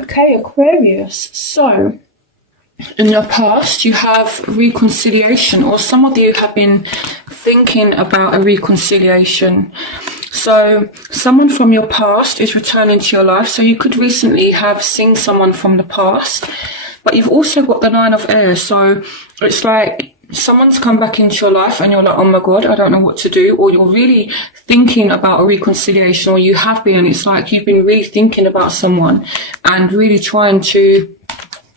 Okay, Aquarius. So, in your past, you have reconciliation, or some of you have been thinking about a reconciliation. So, someone from your past is returning to your life. So, you could recently have seen someone from the past, but you've also got the Nine of Air. So, it's like someone's come back into your life and you're like, oh my God, I don't know what to do. Or you're really thinking about a reconciliation, or you have been, and it's like you've been really thinking about someone and really trying to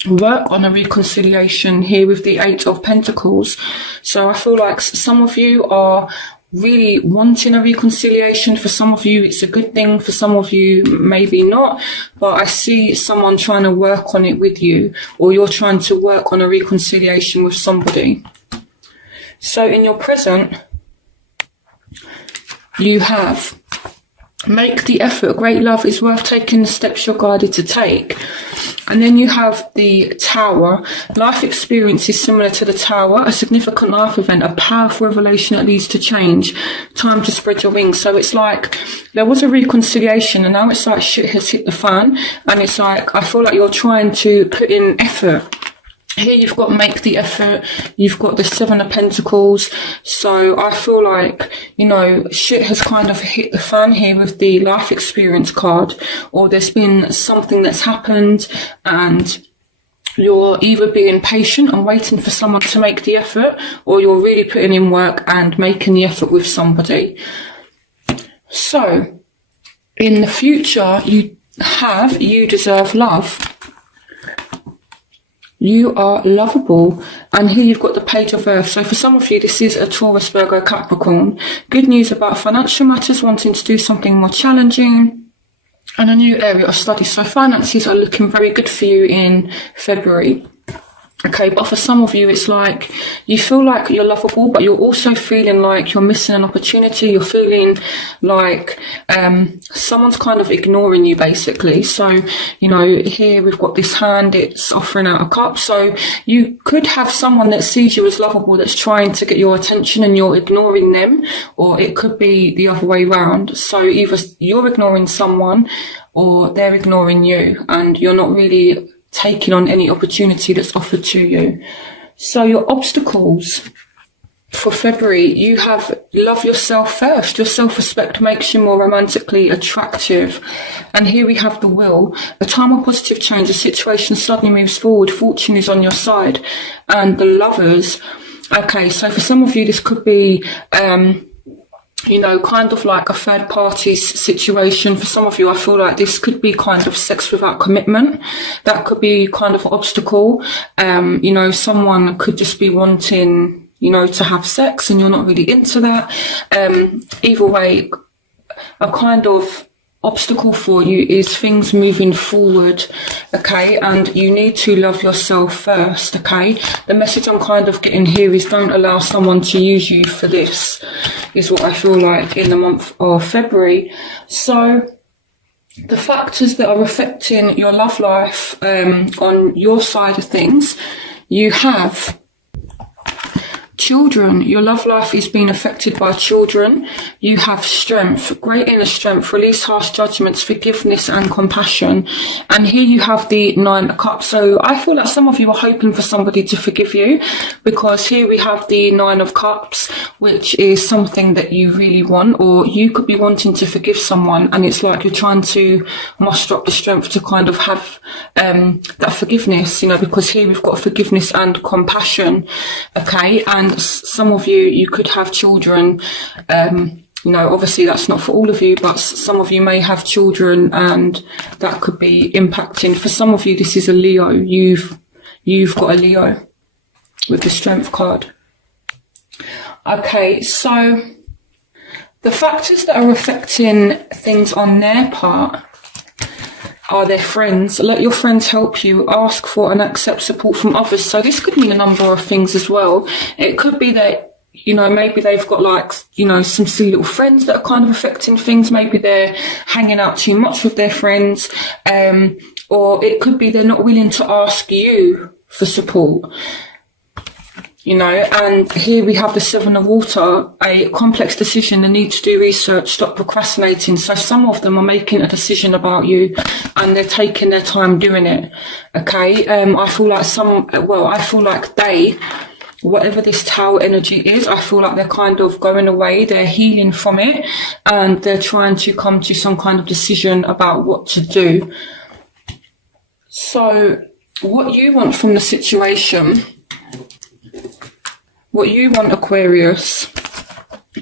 work on a reconciliation here with the Eight of Pentacles. So I feel like some of you are really wanting a reconciliation. For some of you, it's a good thing. For some of you, maybe not. But I see someone trying to work on it with you, or you're trying to work on a reconciliation with somebody. So in your present, you have make the effort. Great love is worth taking the steps you're guided to take. And then you have the Tower. Life experience is similar to the Tower. A significant life event, a powerful revelation that leads to change. Time to spread your wings. So it's like there was a reconciliation, and now it's like shit has hit the fan. And it's like I feel like you're trying to put in effort. Here you've got make the effort, you've got the Seven of Pentacles. So I feel like, you know, shit has kind of hit the fan here with the life experience card, or there's been something that's happened and you're either being patient and waiting for someone to make the effort, or you're really putting in work and making the effort with somebody. So in the future, you deserve love. You are lovable. And here you've got the Page of Earth. So for some of you, this is a Taurus, Virgo, Capricorn. Good news about financial matters, wanting to do something more challenging, and a new area of study. So finances are looking very good for you in February. Okay, but for some of you, it's like you feel like you're lovable, but you're also feeling like you're missing an opportunity. You're feeling like someone's kind of ignoring you, basically. So, you know, here we've got this hand, it's offering out a cup. So you could have someone that sees you as lovable that's trying to get your attention and you're ignoring them, or it could be the other way around. So either you're ignoring someone or they're ignoring you, and you're not really taking on any opportunity that's offered to you. So your obstacles for February, you have love yourself first. Your self-respect makes you more romantically attractive. And here we have the Will. A time of positive change, a situation suddenly moves forward. Fortune is on your side. And the Lovers. Okay, so for some of you, this could be you know, kind of like a third party situation. For some of you, I feel like this could be kind of sex without commitment. That could be kind of obstacle. You know, someone could just be wanting, you know, to have sex and you're not really into that. Either way, a kind of obstacle for you is things moving forward, okay? And you need to love yourself first, okay? The message I'm kind of getting here is don't allow someone to use you for this, is what I feel like in the month of February. So the factors that are affecting your love life on your side of things, you have children. Your love life is being affected by children. You have strength, great inner strength, release harsh judgments, forgiveness and compassion. And here you have the Nine of Cups. So I feel like some of you are hoping for somebody to forgive you, because here we have the Nine of Cups, which is something that you really want, or you could be wanting to forgive someone, and it's like you're trying to muster up the strength to kind of have that forgiveness, you know, because here we've got forgiveness and compassion, okay? And some of you, you could have children. You know, obviously that's not for all of you, but some of you may have children and that could be impacting. For some of you, this is a Leo. You've got a Leo with the Strength card. Okay, so the factors that are affecting things on their part are their friends. Let your friends help you. Ask for and accept support from others. So this could mean a number of things as well. It could be that, you know, maybe they've got like, you know, some silly little friends that are kind of affecting things. Maybe they're hanging out too much with their friends. Or it could be they're not willing to ask you for support. you know. And here we have the Seven of Water, a complex decision, the need to do research, stop procrastinating. So some of them are making a decision about you and they're taking their time doing it, okay. I feel like whatever this Tower energy is, I feel like they're kind of going away, they're healing from it, and they're trying to come to some kind of decision about what to do. So what you want from the situation, what you want, Aquarius,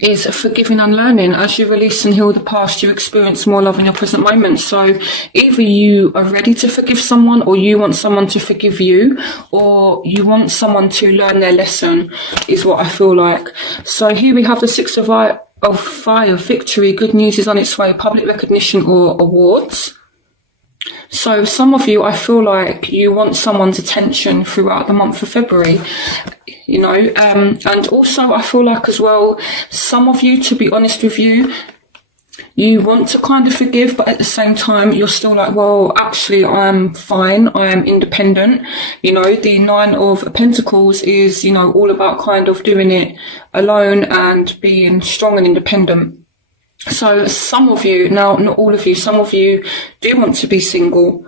is forgiving and learning. As you release and heal the past, you experience more love in your present moment. So either you are ready to forgive someone, or you want someone to forgive you, or you want someone to learn their lesson, is what I feel like. So here we have the Six of Fire, victory, good news is on its way, public recognition or awards. So some of you, I feel like you want someone's attention throughout the month of February, you know, and also I feel like as well, some of you, to be honest with you, you want to kind of forgive, but at the same time, you're still like, well, actually, I am fine. I am independent. You know, the Nine of Pentacles is, you know, all about kind of doing it alone and being strong and independent. So some of you, now not all of you, some of you do want to be single,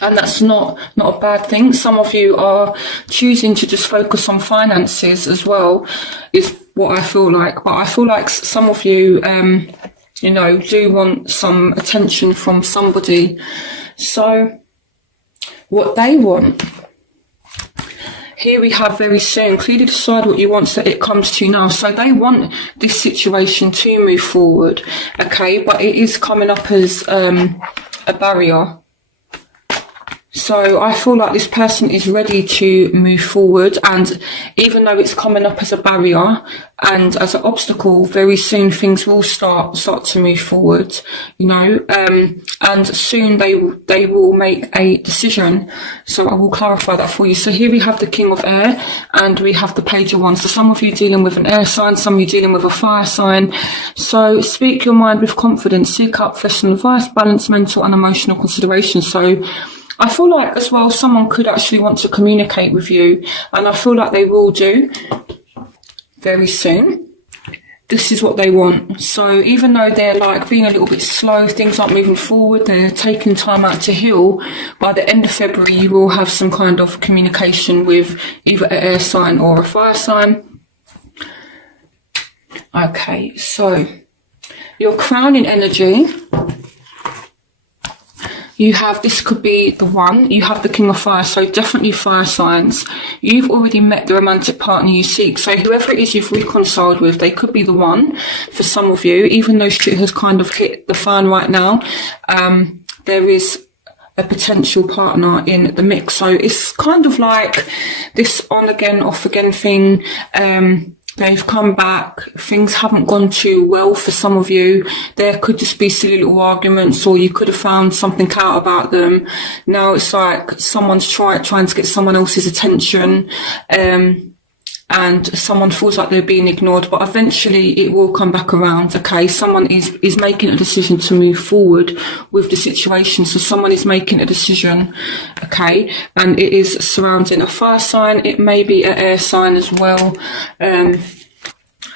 and that's not a bad thing. Some of you are choosing to just focus on finances as well, is what I feel like. But I feel like some of you, you know, do want some attention from somebody. So what they want, here we have very soon, clearly decide what you want so it comes to you now. So they want this situation to move forward, okay, but it is coming up as a barrier. So I feel like this person is ready to move forward, and even though it's coming up as a barrier and as an obstacle, very soon things will start to move forward, you know, and soon they will make a decision. So I will clarify that for you. So here we have the King of Air and we have the Page of Wands. So some of you dealing with an air sign, some of you dealing with a fire sign. So speak your mind with confidence, seek out professional advice, balance mental and emotional consideration. So I feel like as well, someone could actually want to communicate with you, and I feel like they will do very soon. This is what they want. So even though they're like being a little bit slow, things aren't moving forward, they're taking time out to heal, by the end of February you will have some kind of communication with either an air sign or a fire sign. Okay, so your crowning energy, you have, this could be the one, you have the King of Fire, so definitely fire signs. You've already met the romantic partner you seek, so whoever it is you've reconciled with, they could be the one for some of you. Even though shit has kind of hit the fan right now, there is a potential partner in the mix. So it's kind of like this on again, off again thing. They've come back, things haven't gone too well for some of you. There could just be silly little arguments, or you could have found something out about them. Now it's like someone's trying to get someone else's attention, and someone feels like they're being ignored, but eventually it will come back around, okay? Someone is making a decision to move forward with the situation. So someone is making a decision, okay? And it is surrounding a fire sign. It may be an air sign as well.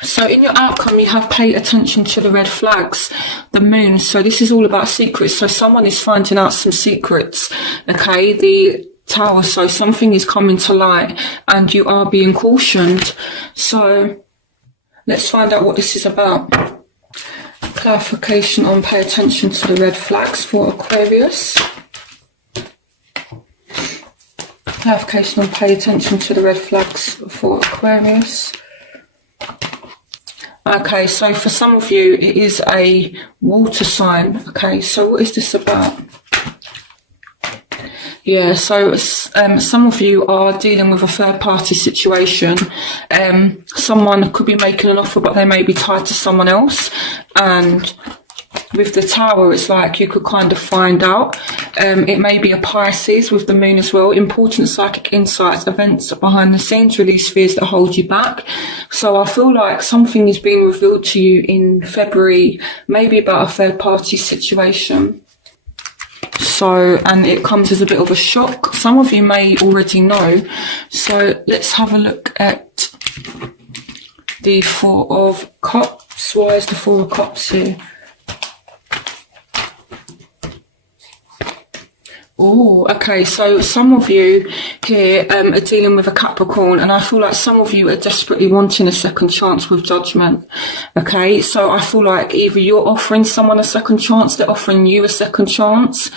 So in your outcome, you have pay attention to the red flags, the moon. So this is all about secrets. So someone is finding out some secrets, okay? The Tower, so something is coming to light and you are being cautioned. So let's find out what this is about. Clarification on pay attention to the red flags for Aquarius. Clarification on pay attention to the red flags for Aquarius. Okay, so for some of you it is a water sign. Okay, so what is this about? Yeah, so some of you are dealing with a third-party situation. Someone could be making an offer, but they may be tied to someone else. And with the Tower, it's like you could kind of find out. It may be a Pisces with the moon as well. Important psychic insights, events behind the scenes, release fears that hold you back. So I feel like something is being revealed to you in February, maybe about a third-party situation. So, and it comes as a bit of a shock. Some of you may already know. So let's have a look at The Four of Cups. Why is the Four of Cups here? Oh, okay, so some of you here are dealing with a Capricorn, and I feel like some of you are desperately wanting a second chance with Judgment. Okay, so I feel like either you're offering someone a second chance, they're offering you a second chance.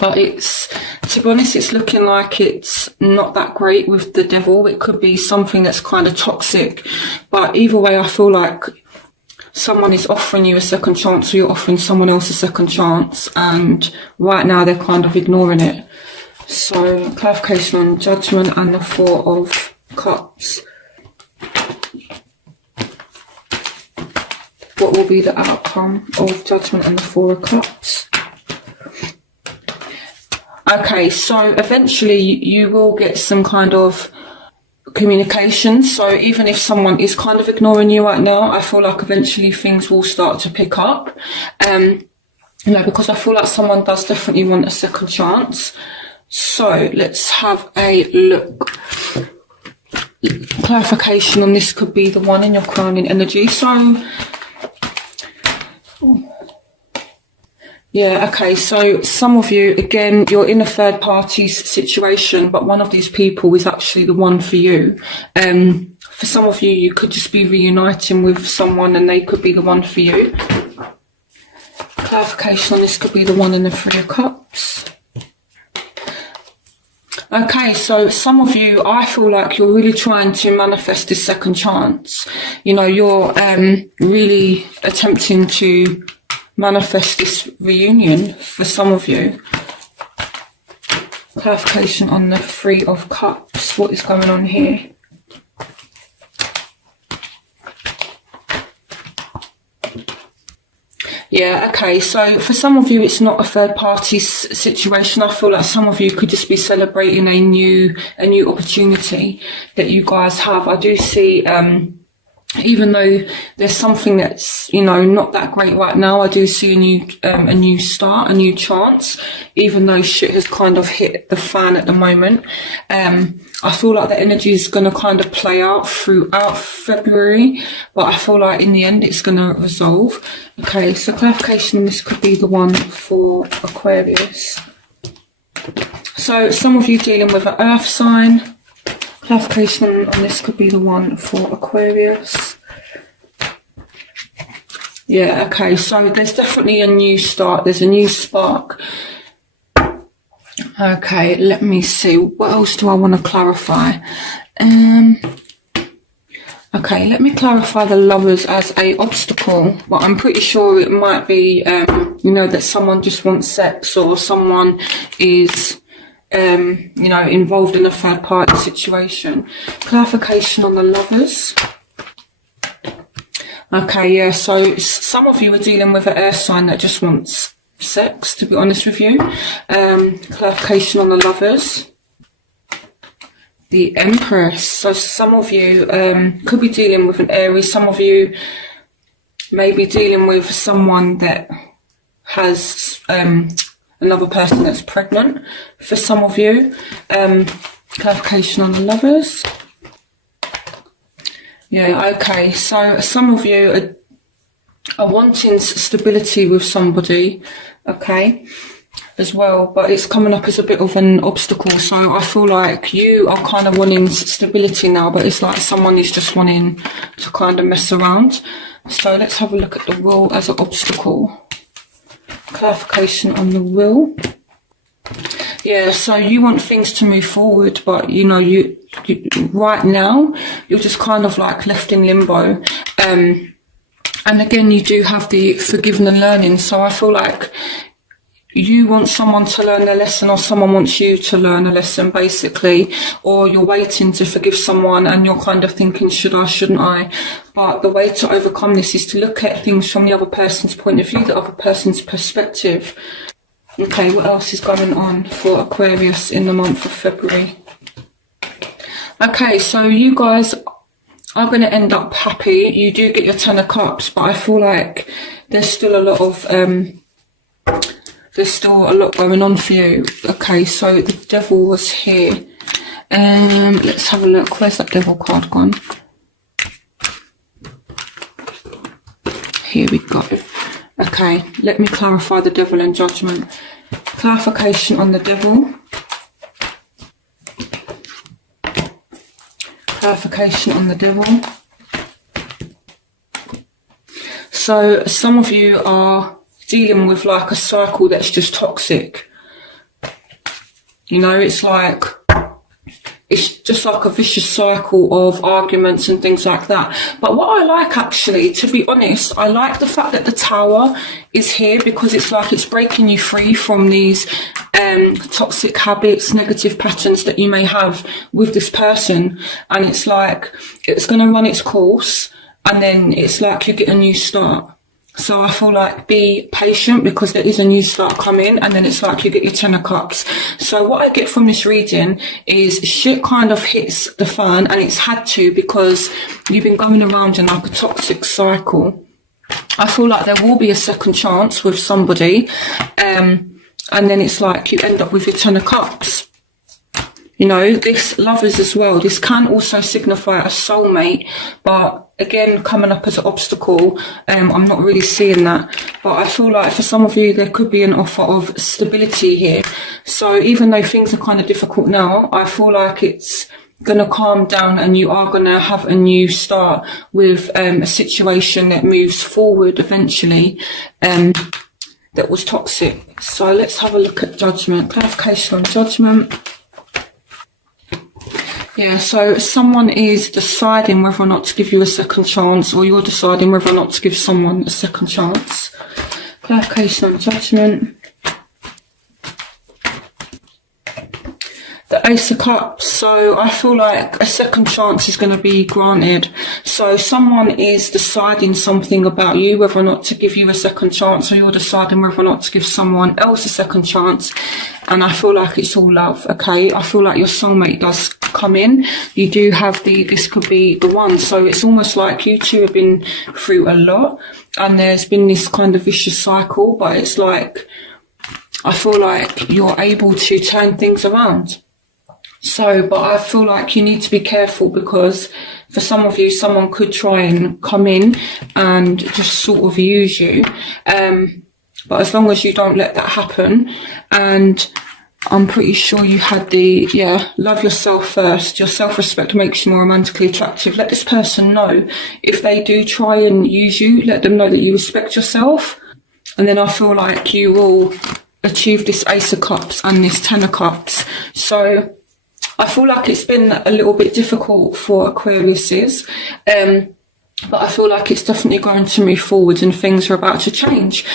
But it's, to be honest, it's looking like it's not that great with the Devil. It could be something that's kind of toxic, but either way, I feel like someone is offering you a second chance, or you're offering someone else a second chance, and right now they're kind of ignoring it. So clarification on Judgment and the Four of Cups. What will be the outcome of Judgment and the Four of Cups? Okay, so eventually you will get some kind of communication. So even if someone is kind of ignoring you right now, I feel like eventually things will start to pick up. You know, because I feel like someone does definitely want a second chance. So let's have a look. Clarification on this could be the One in your crowning energy. So yeah, okay, so some of you, again, you're in a third party's situation, but one of these people is actually the one for you. For some of you, you could just be reuniting with someone and they could be the one for you. Clarification on this could be the One in the Three of Cups. Okay, so some of you, I feel like you're really trying to manifest this second chance. You know, you're really attempting to manifest this reunion for some of you. Clarification on the Three of Cups. What is going on here? Yeah, okay, so for some of you it's not a third party situation. I feel like some of you could just be celebrating a new opportunity that you guys have. I do see even though there's something that's, you know, not that great right now, I do see a new start, a new chance, even though shit has kind of hit the fan at the moment. I feel like the energy is going to kind of play out throughout February, but I feel like in the end it's going to resolve. Okay, so clarification, this could be the one for Aquarius. So some of you dealing with an earth sign. Clarification on this could be the one for Aquarius. Yeah, okay, so there's definitely a new start. There's a new spark. Okay, let me see. What else do I want to clarify? Okay, let me clarify the Lovers as a obstacle. But I'm pretty sure it might be, you know, that someone just wants sex, or someone is you know, involved in a third party situation. Clarification on the Lovers. Okay, yeah, so some of you are dealing with an earth sign that just wants sex, to be honest with you. Clarification on the Lovers. The Empress. So some of you could be dealing with an Aries. Some of you may be dealing with someone that has another person that's pregnant. For some of you, clarification on the Lovers. Yeah, okay, so some of you are wanting stability with somebody, okay, as well, but it's coming up as a bit of an obstacle. So I feel like you are kind of wanting stability now, but it's like someone is just wanting to kind of mess around. So let's have a look at the Will as an obstacle. Clarification on the Will. Yeah, so you want things to move forward, but you know, you right now you're just kind of like left in limbo. And again, you do have the forgiving and learning. So I feel like you want someone to learn a lesson, or someone wants you to learn a lesson, basically, or you're waiting to forgive someone and you're kind of thinking, should I, shouldn't I? But the way to overcome this is to look at things from the other person's point of view, the other person's perspective. Okay, what else is going on for Aquarius in the month of February? Okay, so you guys are going to end up happy. You do get your 10 of Cups, but I feel like there's still a lot of there's still a lot going on for you. Okay, so the Devil was here. Let's have a look. Where's that devil card gone? Here we go. Okay, let me clarify the devil and judgment. Clarification on the devil. Clarification on the devil. So some of you are dealing with like a cycle that's just toxic. You know, it's just like a vicious cycle of arguments and things like that. But what I like, actually, to be honest, I like the fact that the Tower is here, because it's like it's breaking you free from these toxic habits, negative patterns that you may have with this person. And it's like it's going to run its course, and then it's like you get a new start. So I feel like be patient, because there is a new start coming, and then it's like you get your 10 of cups. So what I get from this reading is shit kind of hits the fan, and it's had to, because you've been going around in like a toxic cycle. I feel like there will be a second chance with somebody, and then it's like you end up with your 10 of cups. You know, this Lovers as well, this can also signify a soulmate, but again, coming up as an obstacle, I'm not really seeing that. But I feel like for some of you, there could be an offer of stability here. So even though things are kind of difficult now, I feel like it's going to calm down, and you are going to have a new start with a situation that moves forward eventually, that was toxic. So let's have a look at judgment. Clarification on judgment. Yeah, so someone is deciding whether or not to give you a second chance, or you're deciding whether or not to give someone a second chance. Clarification on judgment. The Ace of Cups. So I feel like a second chance is going to be granted. So someone is deciding something about you, whether or not to give you a second chance, or you're deciding whether or not to give someone else a second chance. And I feel like it's all love, okay? I feel like your soulmate does come in. You do have this could be the one. So it's almost like you two have been through a lot, and there's been this kind of vicious cycle, but it's like, I feel like you're able to turn things around. So, but I feel like you need to be careful, because for some of you, someone could try and come in and just sort of use you. But as long as you don't let that happen, and I'm pretty sure you had love yourself first. Your self-respect makes you more romantically attractive. Let this person know if they do try and use you, let them know that you respect yourself. And then I feel like you will achieve this Ace of Cups and this 10 of Cups. So I feel like it's been a little bit difficult for Aquariuses, but I feel like it's definitely going to move forward, and things are about to change.